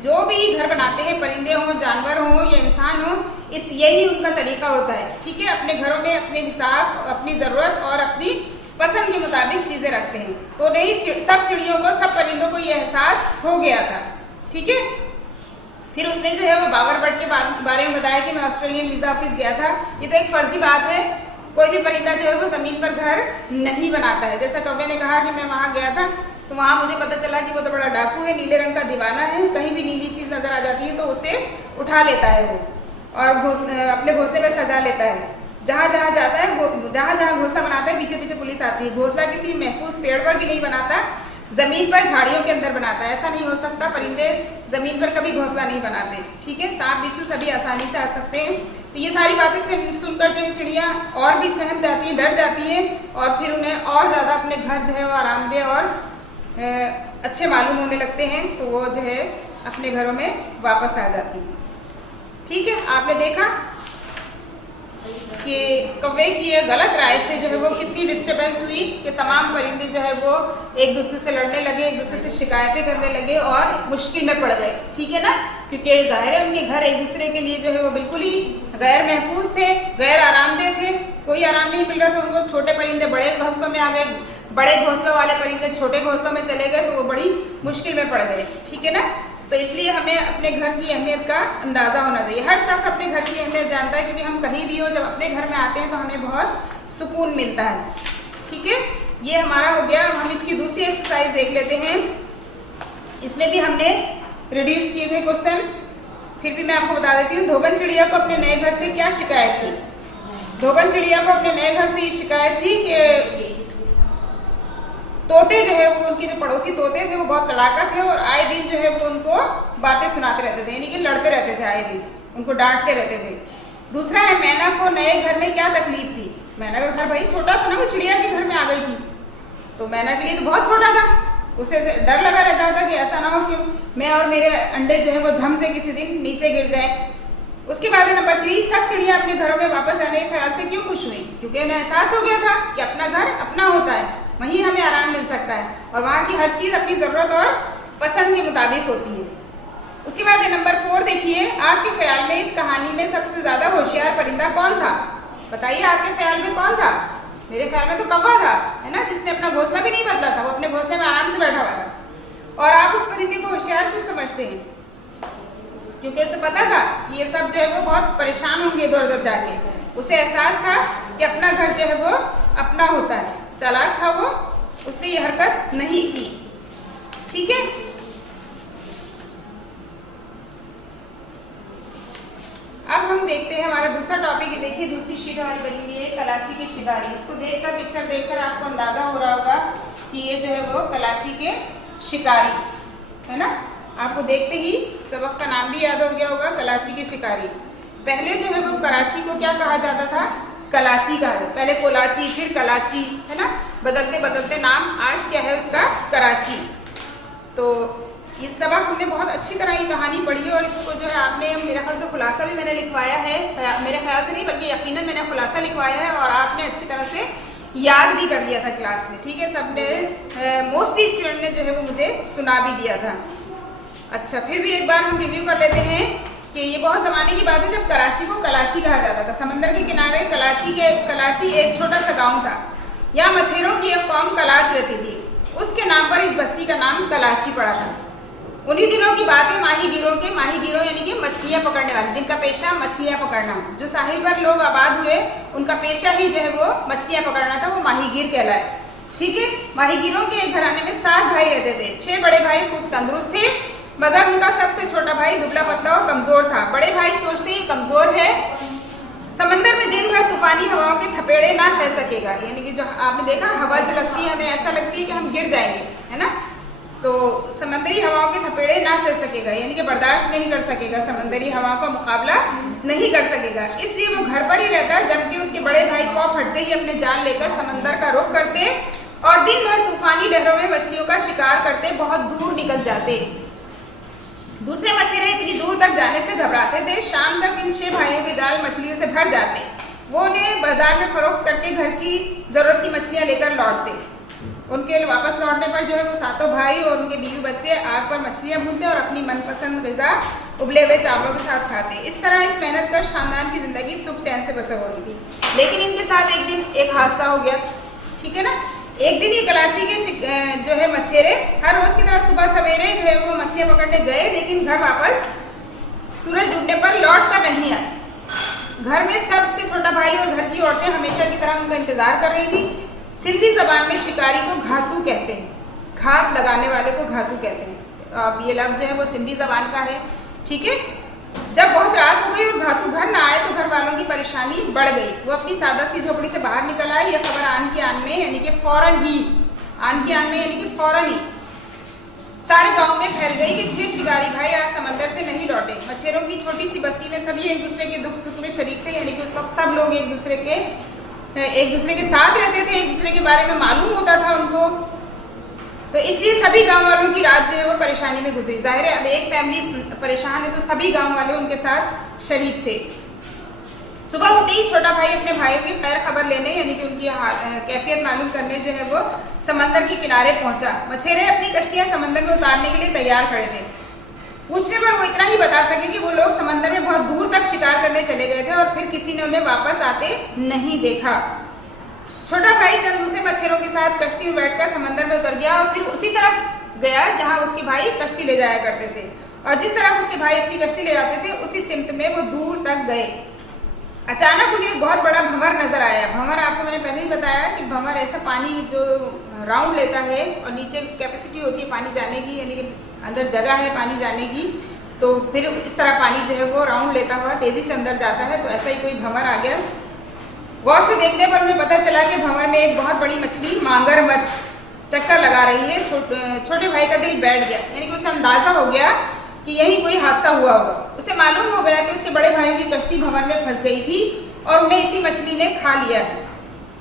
जो भी घर बनाते हैं, परिंदे हों, जानवर हों या इंसान हो, यही उनका तरीका होता है। ठीक है, अपने घरों में अपने हिसाब, अपनी जरूरत और अपनी पसंद के मुताबिक चीजें रखते हैं। तो नहीं सब चिड़ियों को, सब परिंदों को यह एहसास हो गया था। ठीक है, फिर उसने जो है वो बाबर बर्ड के बारे में बताया कि मैं ऑस्ट्रेलियन वीजा ऑफिस गया था। ये तो एक फर्जी बात है, कोई भी परिंदा जो है वो जमीन पर घर नहीं बनाता है। जैसा कौवे ने कहा कि मैं वहां गया था तो वहां मुझे पता चला कि वो तो बड़ा डाकू है, नीले रंग का दीवाना है, कहीं भी नीली चीज नजर आ जाती है तो उसे उठा लेता है वो और अपने घोंसले में सजा लेता है। जहां जहां जाता है, जहां जहां घोंसला बनाता है, पीछे पीछे पुलिस आती है। घोंसला किसी महफूज पेड़ पर भी नहीं बनाता, जमीन पर झाड़ियों के अंदर बनाता है। ऐसा नहीं हो सकता, परिंदे जमीन पर कभी घोंसला नहीं बनाते। ठीक है, सांप बिच्छू सभी आसानी से आ सकते हैं। तो ये सारी बातें सुनकर जो है चिड़िया और भी सहम जाती है, डर जाती है, और फिर उन्हें और ज्यादा अपने घर जो है वो आरामदेह और अच्छे मालूम होने लगते हैं। तो वो जो है अपने घरों में वापस आ जाती हैं। ठीक है, आपने देखा कि कौवे की ये गलत राय से जो है वो कितनी डिस्टरबेंस हुई कि तमाम परिंदे जो है वो एक दूसरे से लड़ने लगे, एक दूसरे से शिकायतें करने लगे और मुश्किल में पड़ गए। ठीक है ना, क्योंकि जाहिर है उनके घर एक दूसरे के लिए जो है वो बिल्कुल ही गैर महफूज थे, गैर आरामदेह थे, कोई आराम नहीं मिल रहा था उनको। छोटे परिंदे बड़े घोंसलों में आ गए, बड़े घोंसलों वाले परिंदे छोटे घोंसलों में चले गए, तो वो बड़ी मुश्किल में पड़ गए। ठीक है ना, तो इसलिए हमें अपने घर की अहमियत का अंदाजा होना चाहिए। हर शख्स अपने घर की अहमियत जानता है, क्योंकि हम कहीं भी हो जब अपने घर में आते हैं तो हमें बहुत सुकून मिलता है। ठीक है, ये हमारा हो गया। हम इसकी दूसरी एक्सरसाइज देख लेते हैं। इसमें भी हमने रिड्यूस किए थे क्वेश्चन, फिर भी मैं आपको बता देती हूँ। धोबन चिड़िया को अपने नए घर से क्या शिकायत थी? धोबन चिड़िया को अपने नए घर से ये शिकायत थी कि तोते जो है वो, उनके जो पड़ोसी तोते थे वो बहुत लड़ाका थे और आए दिन जो है वो उनको बातें सुनाते रहते थे, यानी कि लड़ते रहते थे, आए दिन उनको डांटते रहते थे। दूसरा है, मैना को नए घर में क्या तकलीफ थी? मैना का घर भाई छोटा था ना, वो चिड़िया के घर में आ गई थी, तो मैना के लिए तो बहुत छोटा था, उसे डर लगा रहता था कि ऐसा ना हो कि मैं और मेरे अंडे जो है वो धम से किसी दिन नीचे गिर जाए। उसके बाद है नंबर 3, सब चिड़िया अपने घरों में वापस आने के ख्याल से क्यों खुश हुई? क्योंकि उन्हें एहसास हो गया था कि अपना घर अपना होता है, वहीं हमें आराम मिल सकता है और वहाँ की हर चीज अपनी जरूरत और पसंद के मुताबिक होती है। उसके बाद नंबर 4 देखिए, आपके ख्याल में इस कहानी में सबसे ज्यादा होशियार परिंदा कौन था? बताइए, आपके ख्याल में कौन था? मेरे ख्याल में तो कौवा था, है ना, जिसने अपना घोंसला भी नहीं बदला था, वो अपने घोंसले में आराम से बैठा हुआ था। और आप उस परिंदे को होशियार क्यों समझते हैं? क्योंकि उसे पता था कि ये सब जो है वो बहुत परेशान होंगे इधर उधर जाके। उसे एहसास था कि अपना घर जो है वो अपना होता है। चालाक था वो, उसने ये हरकत नहीं की। ठीक है, अब हम देखते हैं हमारा दूसरा टॉपिक। देखिए दूसरी शीट हमारी बनी हुई है कलाची की शिकारी। इसको देखकर, पिक्चर देखकर आपको अंदाजा हो रहा होगा कि ये जो है वो कलाची के शिकारी है ना। आपको देखते ही सबक का नाम भी याद हो गया होगा, कलाची की शिकारी। पहले जो है वो कराची को क्या कहा जाता था? कलाची कहा जाता। पहले कोलाची, फिर कलाची, है ना, बदलते बदलते नाम। आज क्या है उसका? कराची। तो ये सबक हमने बहुत अच्छी तरह ये कहानी पढ़ी और इसको जो है आपने, मेरे ख्याल से खुलासा भी मैंने लिखवाया है, मेरे ख्याल से नहीं बल्कि यकीनन मैंने खुलासा लिखवाया है और आपने अच्छी तरह से याद भी कर लिया था क्लास में। ठीक है, सबने मोस्टली स्टूडेंट ने जो है वो मुझे सुना भी दिया था। अच्छा, फिर भी एक बार हम रिव्यू कर लेते हैं कि ये बहुत जमाने की बात है जब कराची को कलाची कहा जाता था। समंदर के किनारे कलाची एक छोटा सा गांव था। यहाँ मछेरों की एक कौम कलाच रहती थी, उसके नाम पर इस बस्ती का नाम कलाची पड़ा था। उन्हीं दिनों की बात है, माहीगीरों यानी कि मछलियां पकड़ने वाले, जिनका पेशा मछलियां पकड़ना, जो साहिल पर लोग आबाद हुए उनका पेशा ही जो है वो मछलियां पकड़ना था, वो माहीगीर कहलाए। ठीक है, माहीगीरों के एक घराने में 7 भाई रहते थे। 6 बड़े भाई खूब तंदुरुस्त थे, मगर उनका सबसे छोटा भाई दुबला पतला और कमजोर था। बड़े भाई सोचते ही कमजोर है, समंदर में दिन भर तूफानी हवाओं के थपेड़े ना सह सकेगा। यानी कि जो आपने देखा, हवा जो लगती है हमें ऐसा लगती है कि हम गिर जाएंगे, है ना, तो समंदरी हवाओं के थपेड़े ना सह सकेगा, यानी कि बर्दाश्त नहीं कर सकेगा, समंदरी हवाओं का मुकाबला नहीं कर सकेगा। इसलिए वो घर पर ही रहता, जबकि उसके बड़े भाई पौ फटते ही अपने जाल लेकर समंदर का रुख करते और दिन भर तूफानी लहरों में मछलियों का शिकार करते बहुत दूर निकल जाते। दूसरे मछेरे इतनी दूर तक जाने से घबराते थे। शाम तक इन 6 भाइयों के जाल मछलियों से भर जाते। वो उन्हें बाजार में फरोख्त करके घर की जरूरत की मछलियां लेकर लौटते। उनके वापस लौटने पर जो है वो सातों भाई और उनके बीवी बच्चे आग पर मछलियां भूनते और अपनी मनपसंद ग़िज़ा उबले हुए चावलों के साथ खाते। इस तरह इस मेहनतकश खानदान की जिंदगी सुख चैन से बसर हो रही थी। लेकिन इनके साथ एक दिन एक हादसा हो गया। ठीक है ना, एक दिन ये कलाची के जो है मछेरे हर रोज की तरह सुबह सवेरे जो है वो मछलियां पकड़ने गए, लेकिन घर वापस सूरज डूबने पर लौट कर नहीं आए। घर में सबसे छोटा भाई और घर की औरतें हमेशा की तरह उनका इंतजार कर रही थी। सिंधी जबान में शिकारी को घातू कहते हैं, घात लगाने वाले को घातू कहते हैं। अब ये लफ्ज जो है वो सिंधी जबान का है। ठीक है, जब बहुत रात हो गई और घातू घर ना आए तो घर वालों की परेशानी बढ़ गई। वो अपनी सादा सी झोपड़ी से बाहर निकल आए। यह खबर आन के आन में यानी कि फौरन ही, आन के आन में यानी कि फौरन ही सारे गांव में फैल गई कि 6 शिकारी भाई आज समंदर से नहीं लौटे। मछेरों की छोटी सी बस्ती में सभी एक दूसरे के दुख सुख में शरीक थे, यानी कि उस वक्त सब लोग एक दूसरे के साथ रहते थे, एक दूसरे के बारे में मालूम होता था उनको। तो इसलिए सभी गांव वालों की रात जो है वो परेशानी में गुजरी। जाहिर है अब एक फैमिली परेशान है तो सभी गांव वाले उनके साथ शरीक थे। सुबह होते ही छोटा भाई अपने भाइयों की खैर खबर लेने यानी कि उनकी कैफियत मालूम करने जो है वो समंदर के किनारे पहुंचा। मछेरे अपनी कश्तियां समंदर में उतारने के लिए तैयार खड़े थे। पूछने पर वो इतना ही बता सके कि वो लोग समंदर में बहुत दूर तक शिकार करने चले गए थे और फिर किसी ने उन्हें वापस आते नहीं देखा। छोटा भाई चंद दूसरे मछेरों के साथ कश्ती में बैठकर समंदर में उतर गया और फिर उसी तरफ गया जहां उसके भाई कश्ती ले जाया करते थे, और जिस तरफ उसके भाई अपनी कश्ती ले जाते थे उसी सिमत में वो दूर तक गए। अचानक उन्हें एक बहुत बड़ा भंवर नजर आया। भंवर आपको मैंने पहले ही बताया कि भंवर ऐसा पानी जो राउंड लेता है और नीचे कैपेसिटी होती है पानी जाने की, यानी कि अंदर जगह है पानी जाने की, तो फिर इस तरह पानी जो है वो राउंड लेता हुआ तेजी से अंदर जाता है। तो ऐसा ही कोई भंवर आ गया। गौर से देखने पर उन्हें पता चला कि भंवर में एक बहुत बड़ी मछली मगरमच्छ चक्कर लगा रही है। छोटे भाई का दिल बैठ गया, यानी कि उसे अंदाजा हो गया कि यही कोई हादसा हुआ होगा। उसे मालूम हो गया कि उसके बड़े भाइयों की कश्ती भंवर में फंस गई थी और उन्हें इसी मछली ने खा लिया है।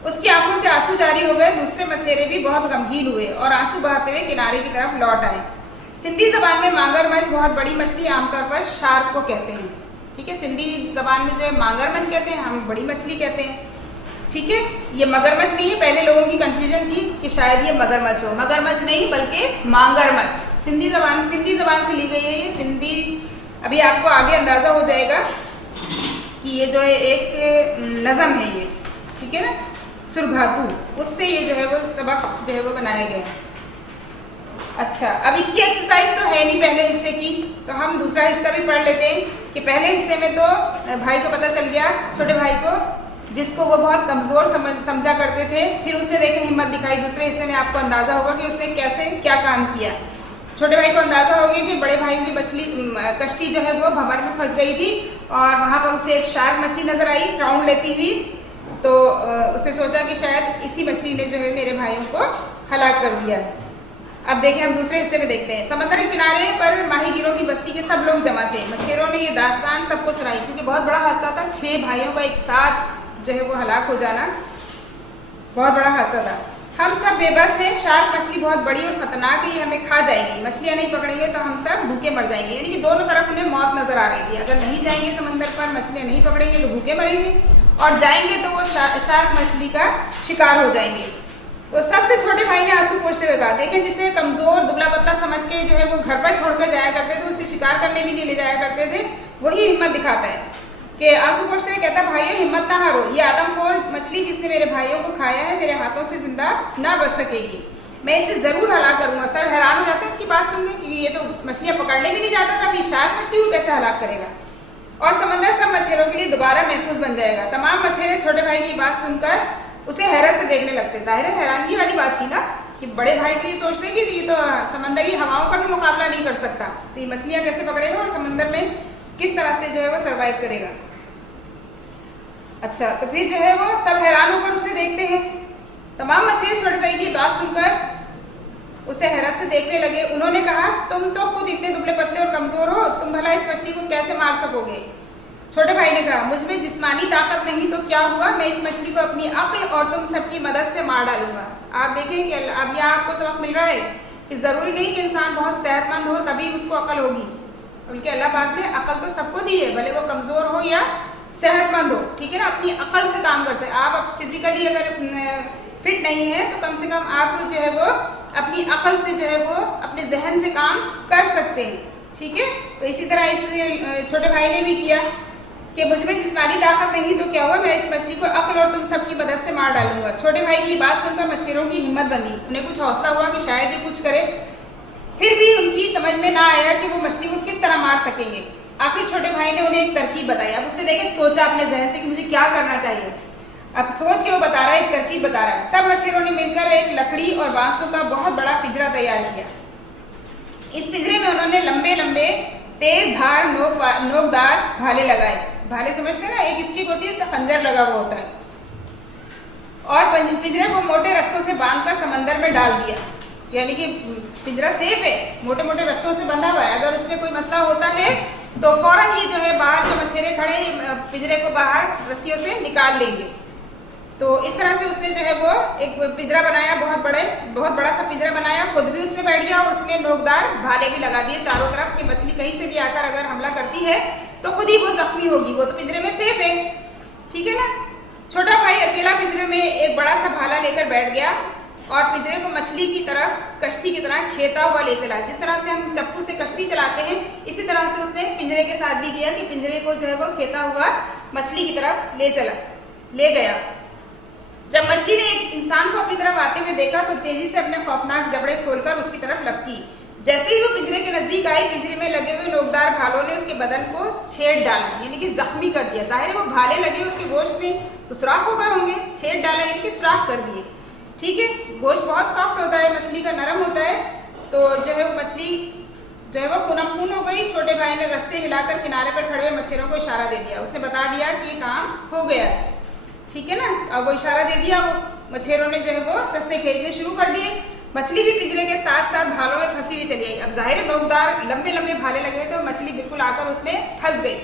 उसकी आंखों से आंसू जारी हो गए। दूसरे मछेरे भी बहुत गमगीन हुए और आंसू बहाते हुए किनारे की तरफ लौट आए। सिंधी जबान में मगरमच्छ बहुत बड़ी मछली आमतौर पर शार्क को कहते हैं। ठीक है, सिंधी जबान में जो है मगरमच्छ कहते हैं, हम बड़ी मछली कहते हैं। ठीक है, ये मगरमच्छ नहीं है। पहले लोगों की कंफ्यूजन थी कि शायद ये मगरमच्छ हो, मगरमच्छ नहीं बल्कि मगरमच्छ सिंधी जबान से ली गई है। ये सिंधी अभी आपको आगे अंदाजा हो जाएगा कि ये जो है एक नज़म है ये, ठीक है ना, सुरघातू, उससे ये जो है वो सबक जो है वो बनाया गया है। अच्छा, अब इसकी एक्सरसाइज तो है नहीं पहले हिस्से की, तो हम दूसरा हिस्सा भी पढ़ लेते हैं कि पहले हिस्से में तो भाई को पता चल गया, छोटे भाई को, जिसको वो बहुत कमजोर समझा करते थे, फिर उसने देखे हिम्मत दिखाई। दूसरे हिस्से में आपको अंदाजा होगा कि उसने कैसे क्या काम किया। छोटे भाई को अंदाजा हो गया कि बड़े भाई की कश्ती जो है वो भंवर में फंस गई थी और वहां पर उसे एक शार्क मछली नजर आई राउंड लेती हुई। तो उसने सोचा कि शायद इसी मछली ने जो है मेरे भाइयों को हलाक कर दिया। अब देखें, हम दूसरे हिस्से में देखते हैं। समंदर के किनारे पर माहीगीरों की बस्ती के सब लोग जमा थे। मछेरों ने ये दास्तान सबको सुनाई क्योंकि बहुत बड़ा हादसा था। 6 भाइयों का एक साथ जो है वो हलाक हो जाना बहुत बड़ा हादसा था। हम सब बेबस हैं, शार्क मछली बहुत बड़ी और खतरनाक है, ये हमें खा जाएगी। मछलियां नहीं पकड़ेंगे तो हम सब भूखे मर जाएंगे। यानी कि दोनों तरफ उन्हें मौत नजर आ रही थी। अगर नहीं जाएंगे समंदर पर, मछलियां नहीं पकड़ेंगे तो भूखे मरेंगे, और जाएंगे तो वो शार्क मछली का शिकार हो जाएंगे। तो सबसे छोटे भाई ने आंसू पोंछते हुए कहा, देखें जिसे कमजोर दुबला पतला समझ के जो है वो घर पर छोड़कर जाया करते थे, उसे शिकार करने भी नहीं ले जाया करते थे, वही हिम्मत दिखाता है कि आंसू पोंछते हुए कहता, भाइयों हिम्मत ना हारो, ये आदमखोर मछली जिसने मेरे भाइयों को खाया है मेरे हाथों से जिंदा ना बच सकेगी, मैं इसे जरूर हलाक करूंगा। सब हैरान हो जाते हैं उसकी बात सुनकर कि ये तो मछलियां पकड़ने भी नहीं जाता था, अभी शार्क मछली को कैसे हलाक करेगा। और समंदर सब मछेरों के लिए दोबारा महफूज बन जाएगा। तमाम मछेरे छोटे भाई की बात सुनकर उसे हैरत से देखने लगते। जाहिर है हैरानगी वाली बात थी ना कि बड़े भाई तो ये सोचते कि ये तो समंदरी हवाओं का भी मुकाबला नहीं कर सकता, तो ये मछलियां कैसे पकड़ेगा और समंदर में किस तरह से जो है वो सरवाइव करेगा। अच्छा, तो फिर जो है वो सब हैरान होकर उसे देखते हैं। तमाम मछेरे छोटे भाई की बात सुनकर उसे हैरत से देखने लगे। उन्होंने कहा, तुम तो खुद इतने दुबले पतले और कमजोर हो, तुम भला इस मछली को कैसे मार सकोगे। छोटे भाई ने कहा, मुझमें जिस्मानी ताकत नहीं तो क्या हुआ, मैं इस मछली को अपनी अक्ल और तुम सबकी मदद से मार डालूंगा। आप देखें कि अब यहाँ आपको सबक मिल रहा है कि जरूरी नहीं कि इंसान बहुत सेहतमंद हो तभी उसको अकल होगी, बल्कि अल्लाह पाक ने अकल तो सबको दी है, भले वो कमजोर हो या सेहतमंद हो, ठीक है ना, अपनी अकल से काम कर सकते। आप फिजिकली अगर फिट नहीं है तो कम से कम आप जो है वो अपनी अकल से जो है वो अपने जहन से काम कर सकते हैं, ठीक है। तो इसी तरह इस छोटे भाई ने भी किया कि मुझमें जिस्मानी ताकत नहीं तो क्या हुआ, मैं इस मछली को अक्ल और तुम सबकी मदद से मार डालूंगा। छोटे भाई की बात सुनकर मछेरों की हिम्मत बनी, उन्हें कुछ हौसला हुआ कि शायद ये कुछ करे। फिर भी उनकी समझ में ना आया कि वो मछली को किस तरह मार सकेंगे। आखिर छोटे भाई ने उन्हें एक तरकीब बताई। अब उसने देखे सोचा अपने जहन से कि मुझे क्या करना चाहिए। अब सोच के वो बता रहा है, एक तरकीब बता रहा है। सब मछेरों ने मिलकर एक लकड़ी और बांसों का बहुत बड़ा पिंजरा तैयार किया। इस पिंजरे में उन्होंने लंबे लंबे तेज धार नोकदार भाले लगाए। भाले समझते हैं ना, एक स्टिक होती है उसका खंजर लगा हुआ होता है, और पिंजरे को मोटे रस्सों से बांधकर समंदर में डाल दिया। यानी कि पिंजरा सेफ है, मोटे मोटे रस्सों से बंधा हुआ है, अगर उसमें कोई मसला होता है तो फौरन ये जो है बाहर जो मछेरे खड़े पिंजरे को बाहर रस्सियों से निकाल लेंगे। तो इस तरह से उसने जो है वो एक पिंजरा बनाया, बहुत बड़ा सा पिंजरा बनाया, खुद भी उसमें बैठ गया और उसमें नोकदार भाले भी लगा दिए चारों तरफ कि मछली कहीं से भी आकर अगर हमला करती है तो खुद ही वो जख्मी होगी, वो तो पिंजरे में सेफ है, ठीक है ना। छोटा भाई अकेला पिंजरे में एक बड़ा सा भाला लेकर बैठ गया और पिंजरे को मछली की तरफ कश्ती की तरह खेता हुआ ले चला। जिस तरह से हम चप्पू से कश्ती चलाते हैं इसी तरह से उसने पिंजरे के साथ भी किया कि पिंजरे को जो है वो खेता हुआ मछली की तरफ ले गया। जब मछली ने एक इंसान को अपनी तरफ आते हुए देखा तो तेजी से अपने खौफनाक जबड़े खोलकर उसकी तरफ लपकी। जैसे ही वो पिंजरे के नजदीक आई, पिंजरे में लगे हुए नोकदार भालों ने उसके बदन को छेद डाला, यानी कि जख्मी कर दिया। जाहिर है वो भाले लगे उसके गोश्त में तो सुराख हो गए होंगे, छेद डाला यानी कि सुराख कर दिए, ठीक है। गोश्त बहुत सॉफ्ट होता है, मछली का नरम होता है, तो जो है वो मछली जो है वो पुनः हो गई। छोटे भाई ने रस्से हिलाकर किनारे पर खड़े हुए मच्छरों को इशारा दे दिया। उसने बता दिया कि ये काम हो गया है, ठीक है ना। अब वो इशारा दे दिया, वो मच्छरों ने जो है वो रस्से खींचने शुरू कर दिए। मछली भी पिंजरे के साथ साथ भालों में फंसी हुई चली आई। अब जाहिर है नोकदार लंबे लंबे भाले लगे हुए थे, तो मछली बिल्कुल आकर उसमें फंस गई।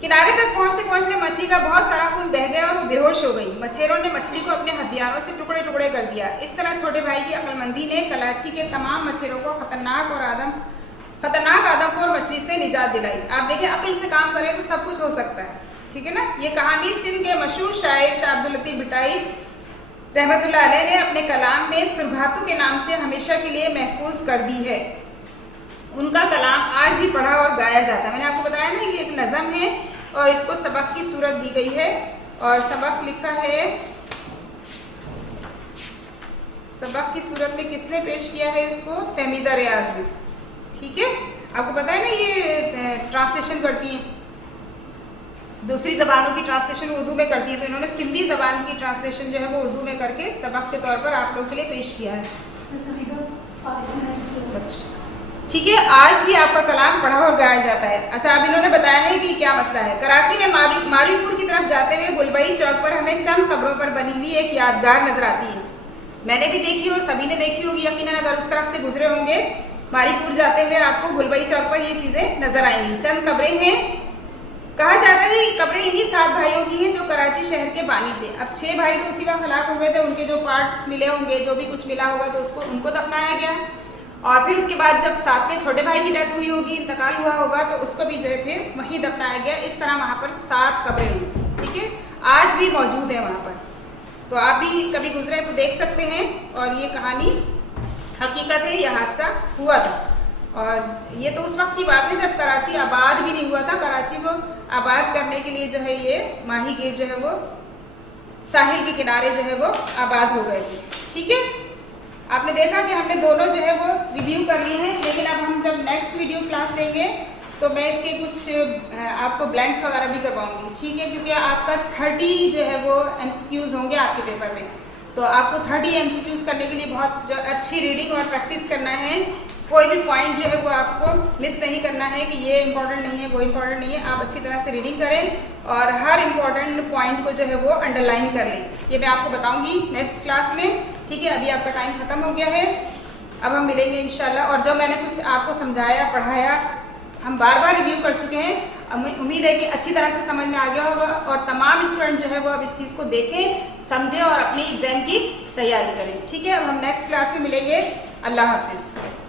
किनारे तक पहुंचते पहुंचते मछली का बहुत सारा खून बह गया और वो बेहोश हो गई। मच्छरों ने मछली को अपने हथियारों से टुकड़े टुकड़े कर दिया। इस तरह छोटे भाई की अक्लमंदी ने कराची के तमाम मच्छरों को खतरनाक आदमखोर मछली से निजात दिलाई। आप देखिए, अक्ल से काम करें तो सब कुछ हो सकता है, ठीक है ना। ये कहानी सिंध के मशहूर शायर शाह अब्दुल लतीफ भिटाई रहमतुल्लाह अलैह ने अपने कलाम में सुरघातू के नाम से हमेशा के लिए महफूज कर दी है। उनका कलाम आज भी पढ़ा और गाया जाता है। मैंने आपको बताया ना ये एक नज़म है और इसको सबक की सूरत दी गई है और सबक लिखा है, सबक की सूरत में किसने पेश किया है इसको? फहमीदा रियाज ने, ठीक है। आपको पता है ना ये ट्रांसलेशन करती है, दूसरी जबानों की ट्रांसलेशन उर्दू में करती है, तो इन्होंने सिंधी जबान की ट्रांसलेशन जो है वो उर्दू में करके सबक के तौर पर आप लोगों के लिए पेश किया है, ठीक है। आज भी आपका कलाम पढ़ा और गाया जाता है। अच्छा, अब इन्होंने बताया है कि क्या मसला है। कराची में मालिकपुर की तरफ जाते हुए गुलबई चौक पर हमें चंद कब्रों पर बनी हुई एक यादगार नजर आती है। मैंने भी देखी और सभी ने देखी होगी यकीनन, अगर उस तरफ से गुजरे होंगे मालिकपुर जाते हुए आपको गुलबई चौक पर ये चीजें नजर आएंगी। चंद कब्रें हैं। कहा जाता है कि कब्रें इन्हीं 7 भाइयों की हैं जो कराची शहर के बानी थे। अब 6 भाई तो उसी वक्त हलाक हो गए थे, उनके जो पार्ट्स मिले होंगे, जो भी कुछ मिला होगा, तो उनको दफनाया गया और फिर उसके बाद जब 7वें छोटे भाई की डेथ हुई होगी, इंतकाल हुआ होगा, तो उसको भी जो है फिर वहीं दफनाया गया। इस तरह वहाँ पर 7 कब्रें हैं, ठीक है, आज भी मौजूद है वहाँ पर। तो आप भी कभी गुजरे तो देख सकते हैं। और ये कहानी हकीकत है, यह हादसा हुआ था और ये तो उस वक्त की बात है जब कराची आबाद भी नहीं हुआ था। कराची को आबाद करने के लिए जो है ये माही गेट जो है वो साहिल के किनारे जो है वो आबाद हो गए थे, ठीक है। आपने देखा कि हमने दोनों जो है वो रिव्यू कर लिए हैं, लेकिन अब हम जब नेक्स्ट वीडियो क्लास लेंगे तो मैं इसके कुछ आपको ब्लैंक्स वगैरह भी करवाऊंगी, ठीक है, क्योंकि आपका 30 जो है वो MCQs होंगे आपके पेपर में। तो आपको 30 MCQs करने के लिए बहुत अच्छी रीडिंग और प्रैक्टिस करना है। कोई भी पॉइंट जो है वो आपको मिस नहीं करना है कि ये इम्पोर्टेंट नहीं है, वो इम्पोर्टेंट नहीं है। आप अच्छी तरह से रीडिंग करें और हर इम्पोर्टेंट पॉइंट को जो है वो अंडरलाइन कर लें। ये मैं आपको बताऊंगी नेक्स्ट क्लास में, ठीक है। अभी आपका टाइम खत्म हो गया है, अब हम मिलेंगे इंशाल्लाह। और जो मैंने कुछ आपको समझाया पढ़ाया हम बार बार रिव्यू कर चुके हैं। उम्मीद है कि अच्छी तरह से समझ में आ गया होगा और तमाम स्टूडेंट जो है वो अब इस चीज़ को देखें, समझें और अपनी एग्जाम की तैयारी करें, ठीक है। अब हम नेक्स्ट क्लास में मिलेंगे। अल्लाह हाफिज़।